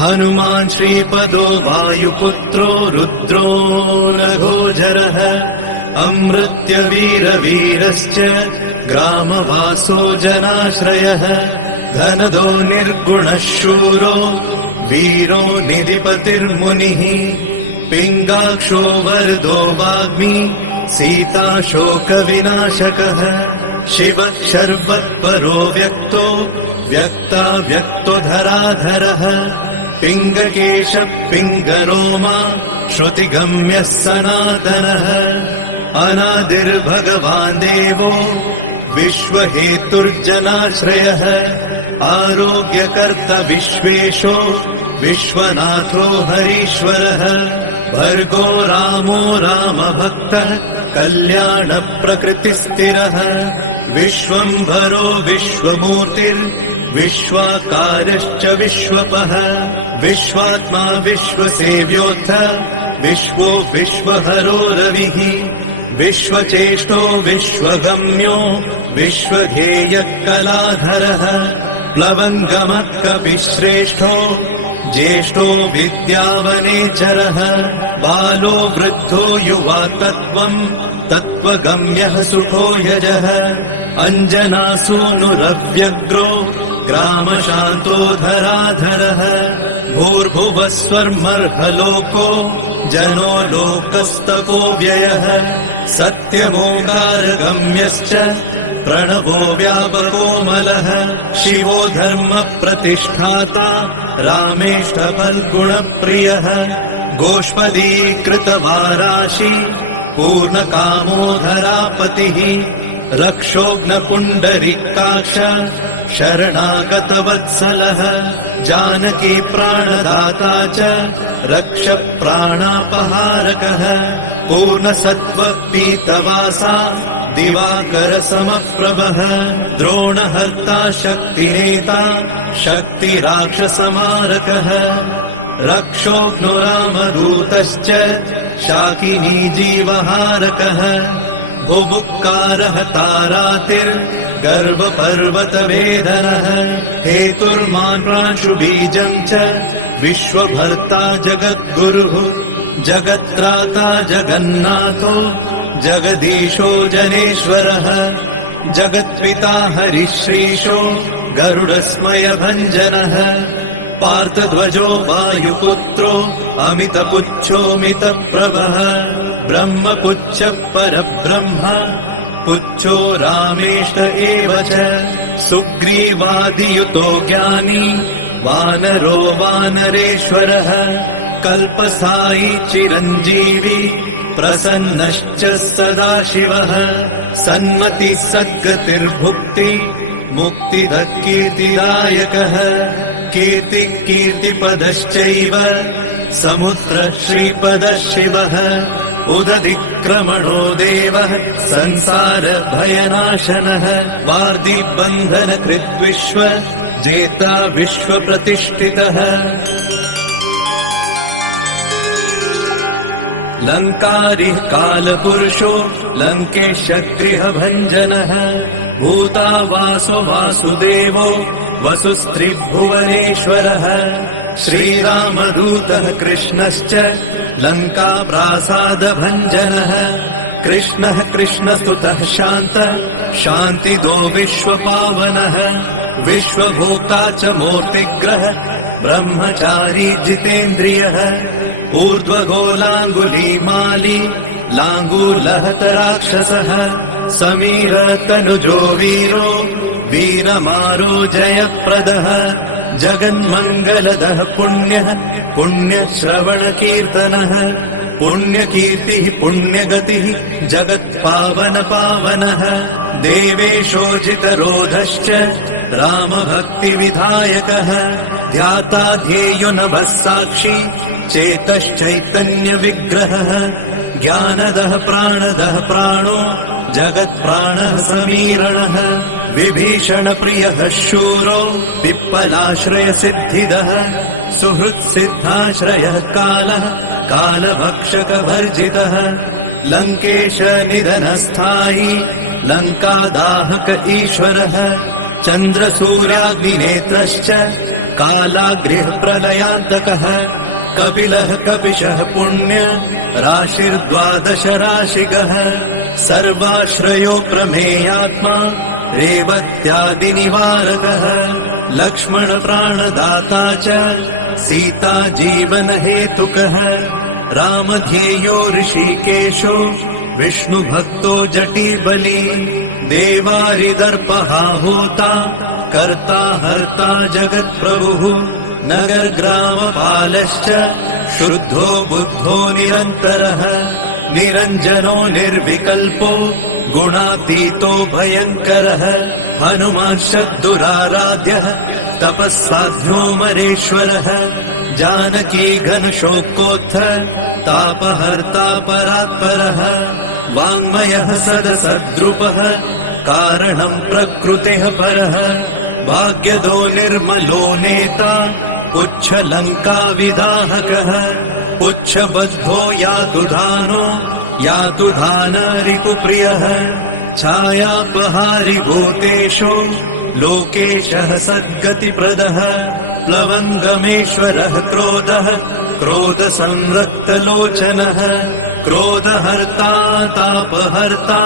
हनुमान् श्रीपदो वायुपुत्रो रुद्रो नघोजरः अमृत्यवीरवीरश्च ग्रामवासो जनाश्रयः धनदो निर्गुणः शूरो वीरो निधिपतिर्मुनिः पिङ्गाक्षो वरदो वाग्मी सीता शोकविनाशकः शिवः शर्वत्परो व्यक्तो व्यक्तो धराधरः पिङ्गकेश पिङ्गरोमा श्रुतिगम्यः सनातनः अनादिर्भगवान् देवो विश्वहेतुर्जनाश्रयः आरोग्यकर्ता विश्वेशो विश्वनाथो हरीश्वरः भर्गो रामो रामभक्तः कल्याणप्रकृतिस्थिरः विश्वम्भरो विश्वमूर्तिर्विश्वाकारश्च विश्वपः विश्वात्मा विश्वसेव्योऽथ विश्वो विश्वहरो रविः विश्वचेष्टो विश्वगम्यो विश्वध्येयः कलाधरः प्लवङ्गमः कपिश्रेष्ठो ज्येष्ठो विद्यावनेचरः बालो वृद्धो युवा तत्त्वगम्यः सुखो यजः अञ्जनासूनुरव्यग्रो ग्रामशान्तो धराधरः भूर्भुवः स्वर्मर्हलोको जनो लोकस्तको व्ययः सत्यमोकारगम्यश्च प्रणवो व्यापकोमलः शिवो धर्मप्रतिष्ठाता रामेष्टफल्गुणप्रियः गोष्पदीकृतवाराशि पूर्णकामोधरापतिः रक्षोघ्नपुण्डरीकाक्ष शरणागतवत्सलः जानकी प्राणदाता च रक्षप्राणापहारकः पूर्णसत्त्वपीतवासा दिवाकरसमप्रभः द्रोणहर्ता शक्तिनेता शक्तिराक्षसमारकः रक्षोघ्नुरामदूतश्च शाकिनी जीवहारकः बुभुक्कारः तारातिर्गर्भपर्वतवेदनः हेतुर्मान् प्रांशुबीजम् च विश्वभर्ता जगद्गुरुः जगत्त्राता जगन्नाथो जगदीशो जनेश्वरः जगत्पिता हरिश्रीशो गरुडस्मयभञ्जनः पार्थध्वजो वायुपुत्रो अमितपुच्छोऽमितप्रभः ब्रह्मपुच्छ परब्रह्म पुच्छो रामेष्ट एव च सुग्रीवादियुतो ज्ञानी वानरो वानरेश्वरः कल्पसायी चिरञ्जीवी प्रसन्नश्च सदाशिवः सन्मतिः सद्गतिर्भुक्ति मुक्तिदः कीर्तिदायकः कीर्तिः कीर्तिपदश्चैव समुद्रः श्रीपदः शिवः उदधिक्रमणो देवः संसारभयनाशनः वार्धिबन्धनकृद्विश्व जेता विश्वप्रतिष्ठितः लङ्कारिः कालपुरुषो लङ्केशगृहभञ्जनः भूतावासो वासुदेवो वसुस्त्रिभुवनेश्वरः श्रीरामदूतः कृष्णश्च लङ्काप्रासादभञ्जनः कृष्णः कृष्णस्तुतः शान्तः शान्तिदो विश्वपावनः विश्वभोक्ता च मूर्तिग्रह ब्रह्मचारी जितेन्द्रियः ऊर्ध्वगोलाङ्गुलीमाली लाङ्गूलहतराक्षसः समीरतनुजो वीरो वीरमारो जयप्रदः जगन्मङ्गलदः पुण्यः पुण्यश्रवणकीर्तनः पुण्यकीर्तिः पुण्यगतिः जगत्पावनपावनः देवेशोजितरोधश्च रामभक्तिविधायकः ध्याता ध्येयो नभः साक्षी चेतश्चैतन्यविग्रहः ज्ञानदः प्राणदः प्राणो जगत्प्राणः समीरणः विभीषणप्रियः शूरो पिप्पलाश्रयसिद्धिदः सुहृत्सिद्धाश्रयः कालः कालभक्षकभर्जितः लङ्केशनिधनस्थायी लङ्कादाहक ईश्वरः चन्द्रसूर्याग्निनेत्रश्च कालाग्निः प्रलयान्तकः कपिलः कपिशः पुण्य राशिर्द्वादश राशिगः सर्वाश्रयो प्रमेयात्मा रेवत्यादिनिवारकः लक्ष्मण प्राणदाता च सीता जीवन हेतुकः रामध्येयो ऋषिकेशो विष्णुभक्तो जटिबली देवारिदर्पहा होता कर्ता हर्ता जगत्प्रभुः नगरग्रामपालश्च शुद्धो बुद्धो निरन्तरः निरञ्जनो निर्विकल्पो गुणातीतो भयङ्करः हनुमान्शद्दुराराध्यः तपस्साध्यो मरेश्वरः जानकी घनशोकोत्थ तापहर्ता परात्परः वाङ्मयः सदसद्रुपः कारणं प्रकृतेः परः भाग्यदो निर्मलो नेता पुच्छलङ्का विदाहकः पुच्छबद्धो यातु दान रिपुप्रियः छायापहारि भूतेषु लोकेशः सद्गतिप्रदः प्लवङ्गमेश्वरः क्रोधसंरक्तलोचनः क्रोधहर्ता तापहर्ता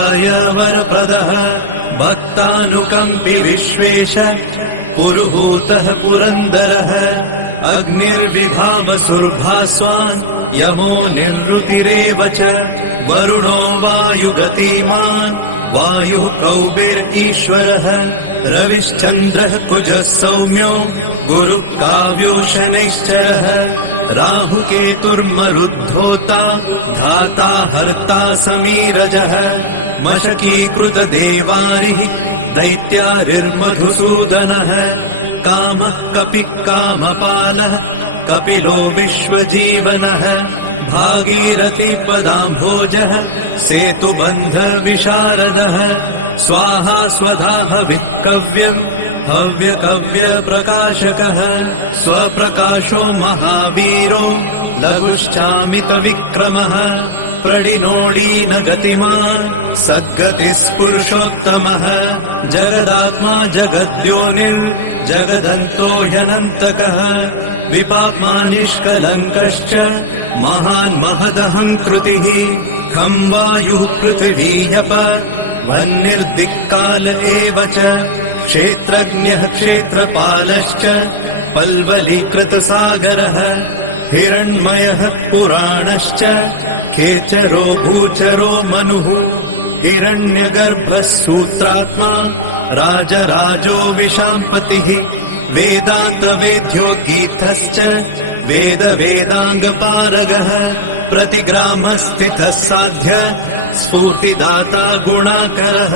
भक्ताभयवरप्रदः भक्तानुकम्पि विश्वेश पुरुहूतः पुरन्दरः अग्निर्विभावसुर्भास्वान् यमो निरृतिरेव च वरुणो वायुगतिमान् वायुः कौबिर्ईश्वरः रविश्चन्द्रः कुजः सौम्यो गुरुः काव्यो शनैश्चरः राहुकेतुर्मरुद्धोता धाता हर्ता समीरजः मशकीकृतदेवारिः दैत्यारिर्मधुसूदनः कामः कपिः कामपालः कपिलो विश्वजीवनः भागीरथीपदाम्भोजः सेतुबन्धविशारदः स्वाहा स्वधा हविः हव्यकव्यप्रकाशकः स्वप्रकाशो महावीरो लघुश्चामितविक्रमः प्रडिनोडीन गतिमान् सद्गतिस्पुरुषोत्तमः जगदात्मा जगद्योनिर्जगदन्तो ह्यनन्तकः विपाप्मा निष्कलङ्कश्च महान् महदहङ्कृतिः खं वायुः पृथिवीयप वह्निर्दिक्काल एव च क्षेत्रज्ञः क्षेत्रपालश्च पल्वलीकृतसागरः हिरण्मयः पुराणश्च खेचरो भूचरो मनुः हिरण्यगर्भः सूत्रात्मा राजराजो विशाम्पतिः वेदान्तवेद्यो गीतश्च वेदाङ्गपारगः प्रतिग्रामस्थितः साध्य स्फूर्तिदाता गुणाकरः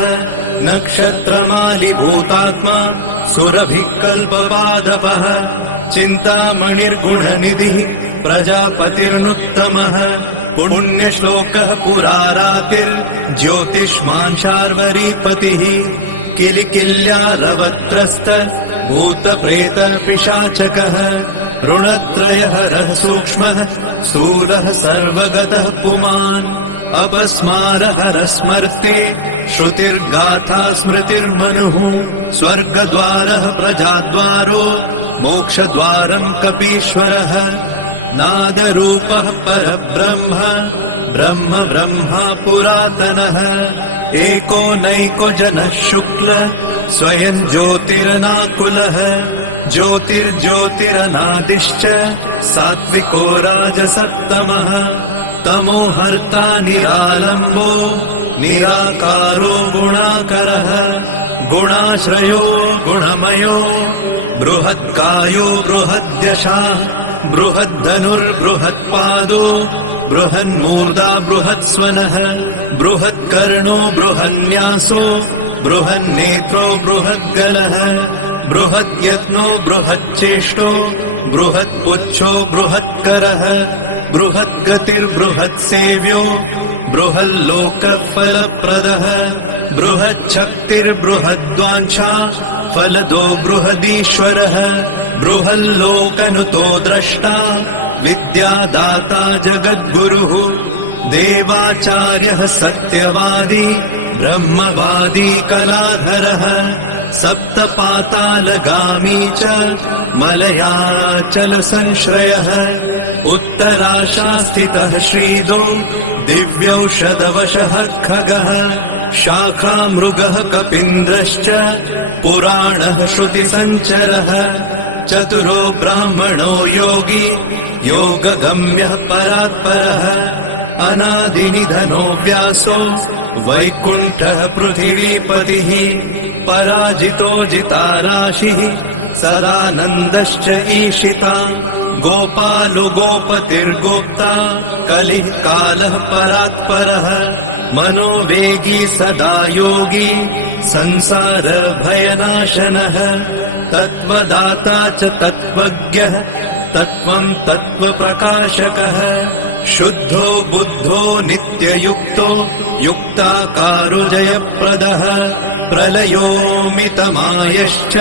नक्षत्रमालिभूतात्मा सुरभिः कल्पपादपः चिन्तामणिर्गुणनिधिः प्रजापतिर्नुत्तमः पुण्यश्लोकः पुरारातिर्ज्योतिष्मान् शार्वरीपतिः किलिकिल्यारवत्रस्त भूतप्रेतपिशाचकः ऋणत्रयहरः सूक्ष्मः स्थूलः सर्वगतः पुमान् अपस्मारहरः स्मर्ते श्रुतिर्गाथा स्मृतिर्मनुः स्वर्गद्वारः प्रजाद्वारो मोक्षद्वारं कपीश्वरः नादरूपः परब्रह्म ब्रह्मा पुरातनः एको नैको जनः शुक्ल स्वयं ज्योतिरनाकुलः ज्योतिर्ज्योतिरनादिश्च सात्विको राजसत्तमः तमोहर्ता निरालम्बो निराकारो गुणाकरः गुणाश्रयो गुणमयो बृहत्कायो बृहद्यशाः बृहद्धनुर्बृहत्पादो बृहन्मूर्धा बृहत्स्वनः बृहत्कर्णो बृहन्न्यासो बृहन्नेत्रो बृहद्गलः बृहद्यत्नो बृहच्चेष्टो बृहत्पुच्छो बृहत्करः बृहद्गतिर्बृहत्सेव्यो बृहल्लोकफलप्रदः बृहच्छक्तिर्बृहद्वाञ्छा फलदो बृहदीश्वरः बृहल्लोकनुतो द्रष्टा विद्यादाता जगद्गुरुः देवाचार्यः सत्यवादी ब्रह्मवादी कलाधरः सप्तपातालगामी च मलयाचल संश्रयः उत्तराशास्थितः श्रीदो दिव्यौषधवशः खगः शाखामृगः कपीन्द्रश्च पुराणः श्रुतिसञ्चरः चतुरो ब्राह्मणो योगी योगगम्यः परात्परः अनादिनिधनो व्यासो वैकुण्ठः पृथिवीपतिः पराजितो जिताराशिः सदानन्दश्च ईशिता गोपालो गोपतिर्गोप्ता कलिः कालः परात्परः मनोवेगी सदा योगी संसार भयनाशनः तत्त्वदाता च तत्त्वज्ञः तत्त्वं तत्त्वप्रकाशकः शुद्धो बुद्धो नित्ययुक्तो युक्ताकारो जयप्रदः प्रलयोमितमायश्च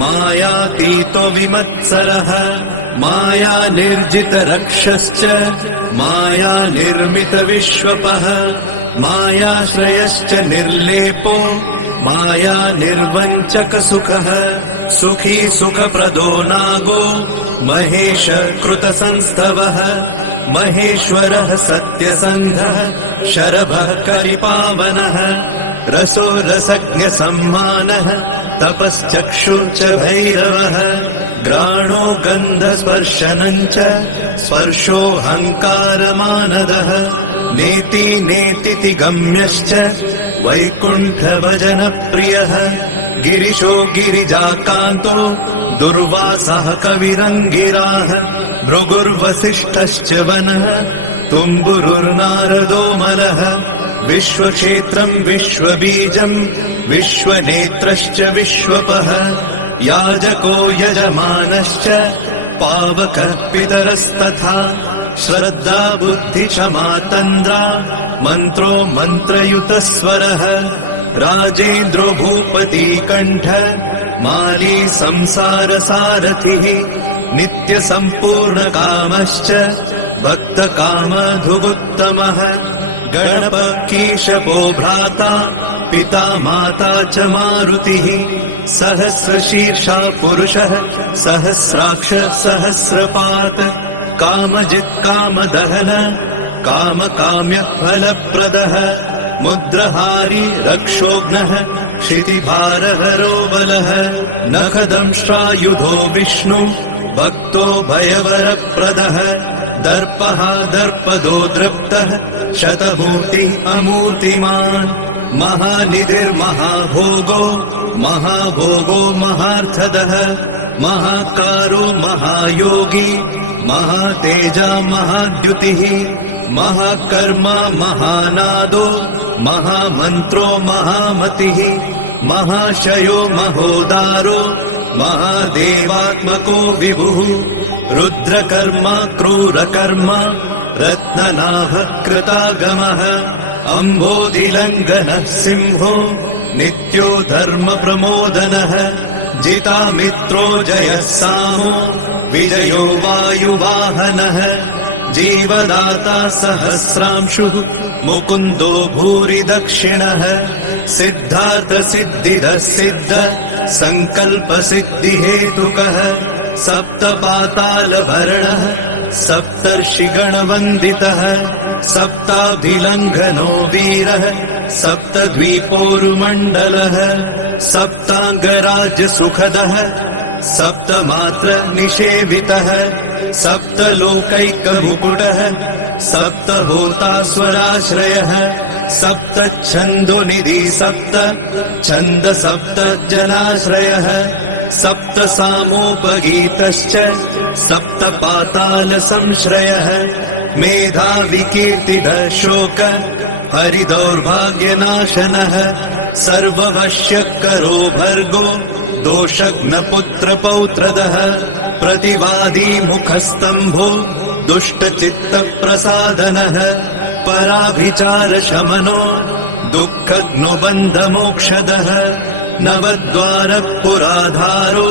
मायातीतो विमत्सरः माया निर्जितरक्षश्च माया निर्मितविश्वपः मायाश्रयश्च निर्लेपो माया निर्वञ्चकसुखः सुखी सुखप्रदो नागो महेश कृतसंस्तवः महेश्वरः सत्यसन्धः शरभः करिपावनः रसो रसज्ञसम्मानः तपश्चक्षुश्च भैरवः घ्राणो गन्धस्पर्शनं च स्पर्शोऽहङ्कारमानदः नेति नेतिति गम्यश्च वैकुण्ठभजनप्रियः गिरिशो गिरिजाकान्तो दुर्वासः कविरङ्गिराः भृगुर्वसिष्ठश्च वनः तुम्बुरुर्नारदो मलः विश्वक्षेत्रं विश्वबीजं विश्वनेत्रश्च विश्वपः याजको यजमानश्च पावकः पितरस्तथा श्रद्धा बुद्धि क्षमा तन्द्रा मन्त्रो मन्त्रयुतस्वरः राजेन्द्रो भूपति कण्ठ माली संसारसारथिः नित्यसम्पूर्णकामश्च भक्तकामधुगुत्तमः गणपकीशपो भ्राता पिता माता च मारुतिः सहस्रशीर्षा पुरुषः सहस्राक्ष सहस्रपात् कामजित् कामदहन कामकाम्यः फलप्रदः मुद्रहारी रक्षोघ्नः क्षितिभारहरो बलः नखदंष्ट्रायुधो विष्णु भक्तो भयवरप्रदः दर्पः दर्पदो दृप्तः शतमूर्ति अमूर्तिमान् महानिधिर्महाभोगो महाभोगो महार्थदः महाकारो महायोगी महातेजा महाद्युतिः महाकर्मा महानादो महामन्त्रो महामतिः महाशयो महोदारो महादेवात्मको विभुः रुद्रकर्मा क्रूरकर्मा रत्ननाभः कृतागमः अम्बोधिलङ्घनः सिंहो नित्यो धर्मप्रमोदनः जितामित्रो जयः सामो विजयो वायुवाहनः जीवदाता सहस्रांशुः मुकुन्दो भूरि दक्षिणः सिद्धार्थसिद्धिदः सिद्ध सङ्कल्पसिद्धिहेतुकः सप्तपातालभरणः सप्तर्षिगणवन्दितः सप्ताभिलङ्घनो वीरः सप्तद्वीपोरुमण्डलः सप्ताङ्गराज्यसुखदः सप्तमात्र निषेवितः सप्तलोकैकमुकुटः सप्तहोतास्वराश्रयः सप्तच्छन्दोनिधि सप्त छन्द सप्त जनाश्रयः सप्त सामोपगीतश्च सप्तपाताल संश्रयः मेधाविकीर्तिदः शोक हरिदौर्भाग्यनाशनः सर्ववश्यकरो भर्गो दोषघ्नपुत्रपौत्रदः प्रतिवादी मुखस्तम्भो दुष्टचित्तप्रसादनः पराभिचारशमनो दुःखघ्नुबन्धमोक्षदः नवद्वारपुराधारो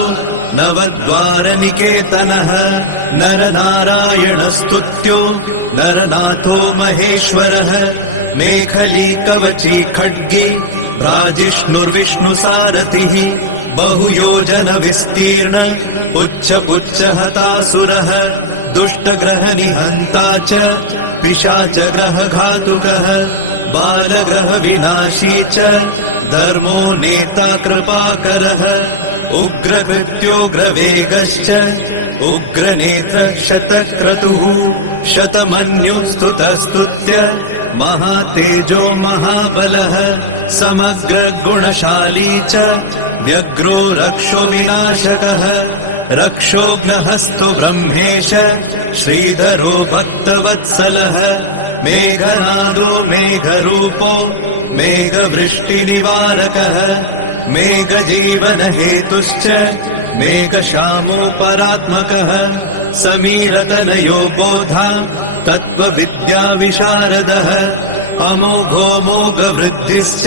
नवद्वारनिकेतनः नरनारायणस्तुत्यो नरनाथो महेश्वरः मेखली कवची खड्गी भ्राजिष्णुर्विष्णुसारथिः बहुयोजन विस्तीर्ण पुच्छ पुच्छ हतासुरः दुष्टग्रह निहन्ता च पिशाच ग्रह घातुकः बालग्रह विनाशी च धर्मो नेता कृपाकरः उग्रकृत्योग्रवेगश्च उग्रनेत्र शतक्रतुः शतमन्युस्तुतस्तुत्य महातेजो महाबलः समग्र गुणशाली च व्यग्रो रक्षो विनाशकः रक्षोघ्नहस्तो ब्रह्मेश श्रीधरो भक्तवत्सलः मेघनादो मेघरूपो मेघवृष्टिनिवारकः मेघजीवनहेतुश्च मेघश्यामो परात्मकः समीरतनयो बोधा तत्त्वविद्याविशारदः अमोघो मोघवृद्धिश्च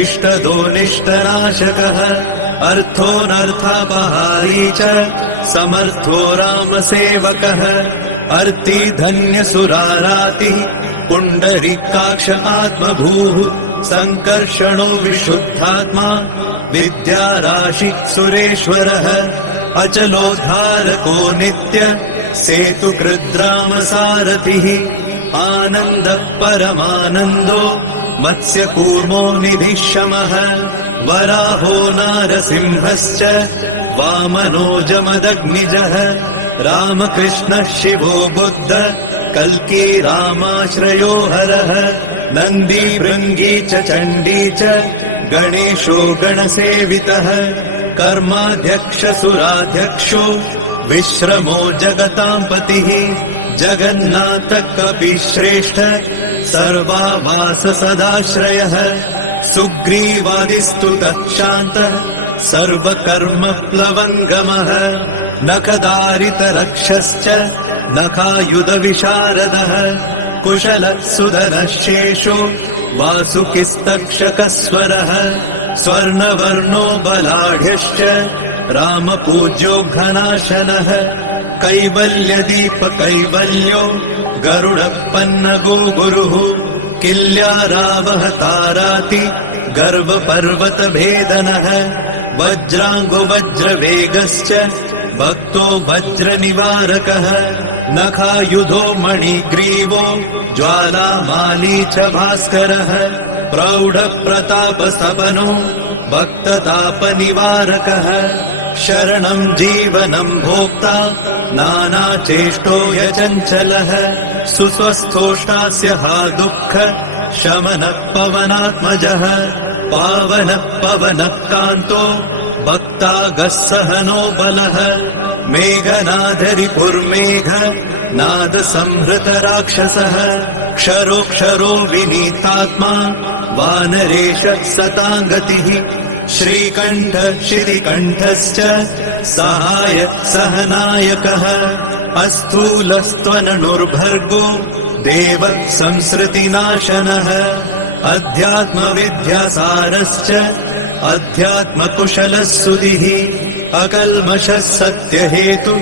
इष्टदो निष्टनाशकः अर्थोऽनर्थापहारी च समर्थो रामसेवकः अर्ति धन्यसुरारातिः पुण्डरीकाक्ष आत्मभूः संकर्षणो विशुद्धात्मा विद्याराशि सुरेश्वरः अचलोद्धारको नित्य सेतुकृद्रामसारथिः आनन्दः परमानन्दो मत्स्यकूर्मो निधिशमः वराहो नारसिंहश्च वामनो जमदग्निजः रामकृष्णः शिवो बुद्ध कल्की रामाश्रयो हरः नन्दी भृङ्गी च चण्डी च गणेशो गणसेवितः कर्माध्यक्ष सुराध्यक्षो विश्रमो जगतां पतिः जगन्नाथ कपिश्रेष्ठ सर्वावास सदाश्रयः सुग्रीवादिस्तुतः शान्तः सर्वकर्म प्लवङ्गमः नखदारितरक्षश्च नखायुधविशारदः कुशलः सुधनः शेषो वासुकिस्तक्षकस्वरः स्वर्णवर्णो बलाढ्यश्च रामपूज्यो घनाशनः कैवल्यदीप कैवल्यो गरुडपन्नगो गुरुः किल्यारावहताराति गर्वपर्वतभेदनः वज्राङ्गो वज्रवेगश्च भक्तो वज्रनिवारकः नखायुधो मणिग्रीवो ज्वालामाली च भास्करः प्रौढप्रतापसपनो भक्ततापनिवारकः शरणं जीवनं भोक्ता नानाचेष्टो यचञ्चलः सुस्वस्थोष्टास्य हा दुःख शमनः पवनात्मजः पावनः पवनः कान्तो भक्तागः सहनो बलः मेघनादरिपुर्मेघ नाद संहृत राक्षसः क्षरोक्षरो विनीतात्मा वानरेशः सताङ्गतिः श्रीकण्ठ श्रीकण्ठश्च सहाय सहनायकः अस्थूलस्त्वननुर्भर्गो देव संसृतिनाशनः अध्यात्मविद्यासारश्च अध्यात्मकुशलः सुधिः अकल्मषः सत्यहेतु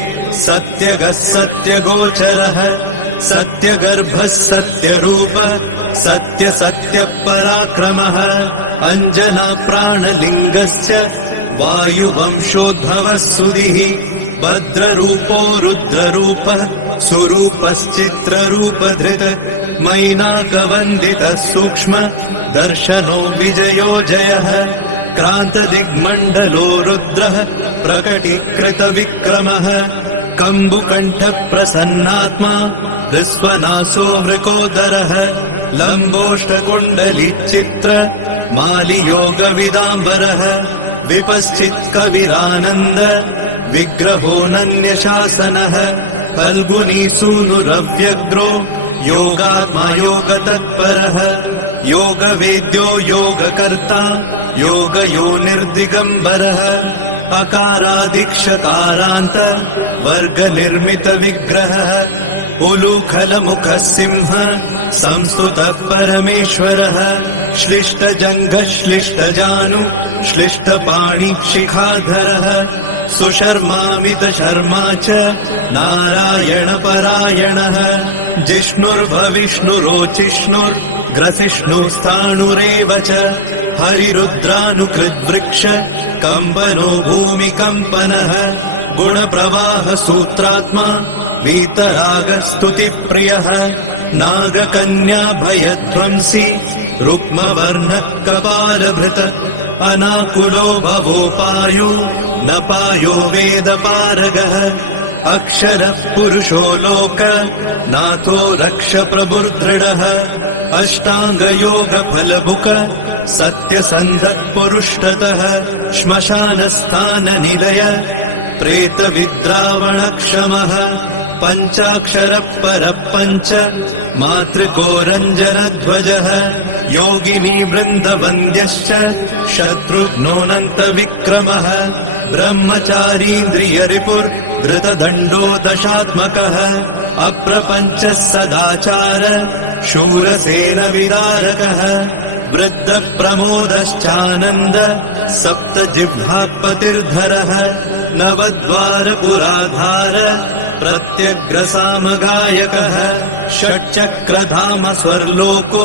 सत्यगः सत्यगोचरः सत्यगर्भः सत्यरूप सत्यसत्यपराक्रमः अञ्जना प्राणलिङ्गश्च वायुवंशोद्भवः सुधिः भद्ररूपो रुद्ररूपः सुरूपश्चित्ररूपधृत मैनाकवन्दितः सूक्ष्म दर्शनो विजयो जयः क्रान्तदिग्मण्डलो रुद्रः प्रकटीकृतविक्रमः कम्बुकण्ठप्रसन्नात्मा हृस्वनासो मृकोदरः लम्बोष्ठकुण्डलिचित्र मालियोगविदाम्बरः विपश्चित्कविरानन्द विग्रहोऽनन्यशासनः फल्गुनीसूनुरव्यग्रो योगात्मा योगतत्परः योगवेद्यो योगकर्ता योगयोनिर्दिगम्बरः अकारादिक्षकारान्त वर्गनिर्मितविग्रहः उलूखलमुखः सिंह संस्तुतः परमेश्वरः श्लिष्टजङ्घः श्लिष्टजानु श्लिष्टपाणिशिखाधरः सुशर्मामितशर्मा च नारायणपरायणः जिष्णुर्भविष्णुरोचिष्णुर् ग्रसिष्णुस्थाणुरेव च हरिरुद्रानुकृद्वृक्ष कम्पनो भूमिकम्पनः गुणप्रवाह सूत्रात्मा वीतरागस्तुतिप्रियः नागकन्या भयध्वंसी रुक्मवर्णः कपालभृत अनाकुलो भवोपायो न पायो वेदपारगः अक्षरः पुरुषो लोक नाथो रक्ष प्रभुर्दृढः अष्टाङ्गयोगफलभुक सत्यसन्धः पुरुष्टतः श्मशानस्थाननिलय प्रेतविद्रावणक्षमः पञ्चाक्षरः परः पञ्च मातृको रञ्जनध्वजः योगिनी वृन्दवन्द्यश्च शत्रुघ्नोऽनन्तविक्रमः ब्रह्मचारीन्द्रियरिपुर्धृतदण्डो दशात्मकः अप्रपञ्चः सदाचार शूरसेन विदारकः वृद्धप्रमोदश्चानन्द सप्तजिह्वापतिर्धरः नवद्वारपुराधार प्रत्यग्रसामगायकः षट्चक्रधाम स्वर्लोको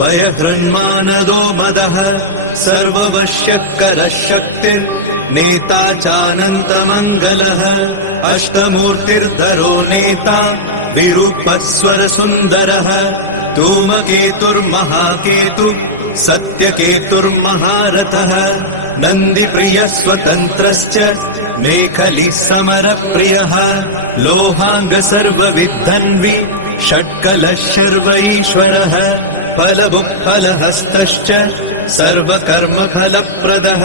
भयहृन्मानदो मदः सर्ववश्यकरः शक्तिर्नेता चानन्तमङ्गलः अष्टमूर्तिर्धरो नेता विरूपस्वरसुन्दरः धूमकेतुर्महाकेतु सत्यकेतुर्महारथः नन्दिप्रियः स्वतन्त्रश्च मेखली समरप्रियः लोहाङ्ग सर्वविद्धन्वि षट्कलः शर्व ईश्वरः फलभुक्फलहस्तश्च सर्वकर्मफलप्रदः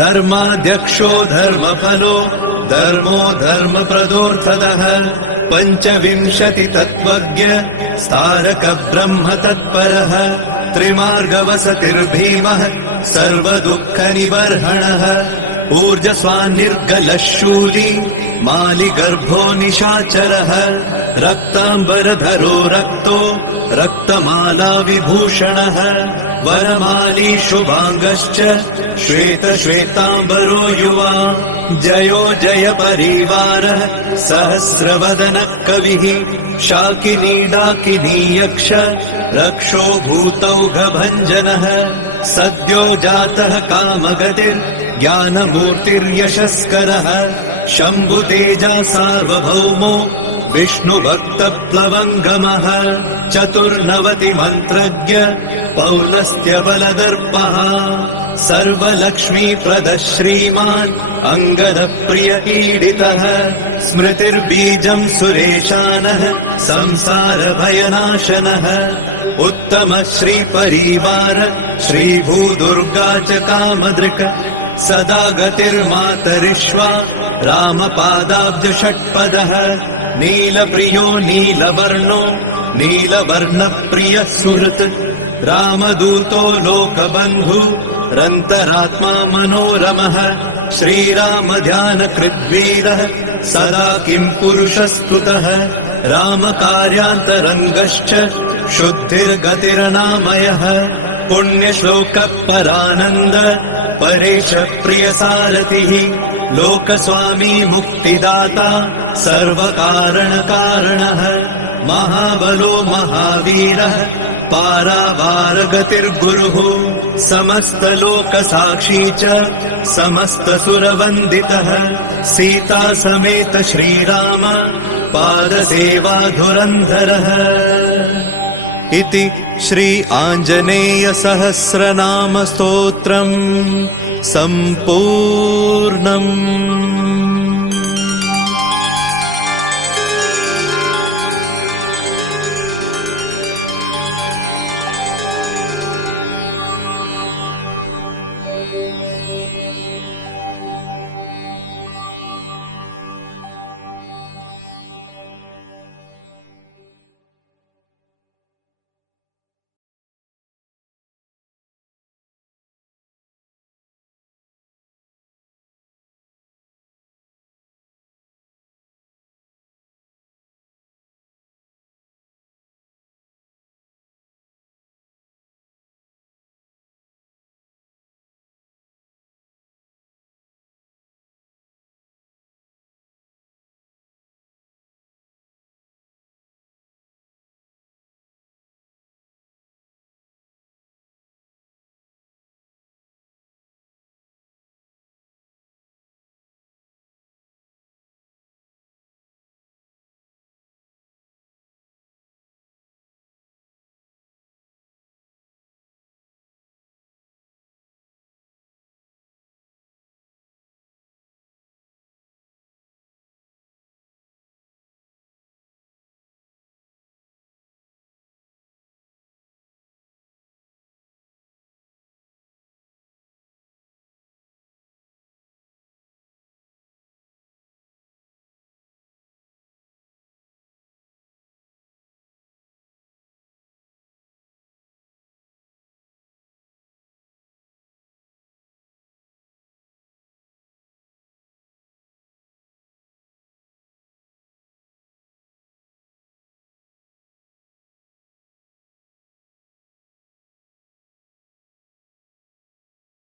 धर्माध्यक्षो धर्मफलो धर्मो धर्मप्रदोऽर्थदः पञ्चविंशति तत्त्वज्ञ स्तारक ब्रह्म तत्परः त्रिमार्गवसतिर्भीमः सर्वदुःखनिबर्हणः ऊर्जस्वान्निर्गलः शूली मालिगर्भो निशाचरः रक्ताम्बरधरो रक्तो रक्तमाला विभूषणः वरमाली शुभाङ्गश्च श्वेतश्वेताम्बरो युवा जयो जय परिवारः सहस्रवदनः कविः शाकिनी डाकिनी यक्ष रक्षो भूतौघभञ्जनः सद्यो जातः कामगतिर्ज्ञानमूर्तिर्यशस्करः शम्भुतेजा सार्वभौमो विष्णुभक्तप्लवङ्गमः चतुर्नवति मन्त्रज्ञ पौलस्त्यबलदर्पः सर्वलक्ष्मीप्रदः श्रीमान् अङ्गदप्रिय ईडितः स्मृतिर्बीजम् सुरेशानः संसारभयनाशनः उत्तम श्रीपरिवार श्रीभूदुर्गा च कामदृक् सदा गतिर्मातरिष्वा रामपादाब्ज षट्पदः नीलप्रियो नीलवर्णो नीलवर्णप्रियः सुहृत् रामदूतो लोकबन्धु रन्तरात्मा मनोरमः श्रीराम ध्यानकृद्वीरः सदा किं पुरुषस्तुतः रामकार्यान्तरङ्गश्च शुद्धिर्गतिर्नामयः पुण्यश्लोकः परानन्द परेश प्रियसारथिः लोकस्वामी मुक्तिदाता सर्वकारणकारणः महाबलो महावीरः पारावारगतिर्गुरुः समस्तलोकसाक्षी च समस्तसुरवन्दितः सीता समेत श्रीराम पादसेवाधुरन्धरः इति श्री आञ्जनेय सहस्रनाम स्तोत्रम् सम्पूर्णम्।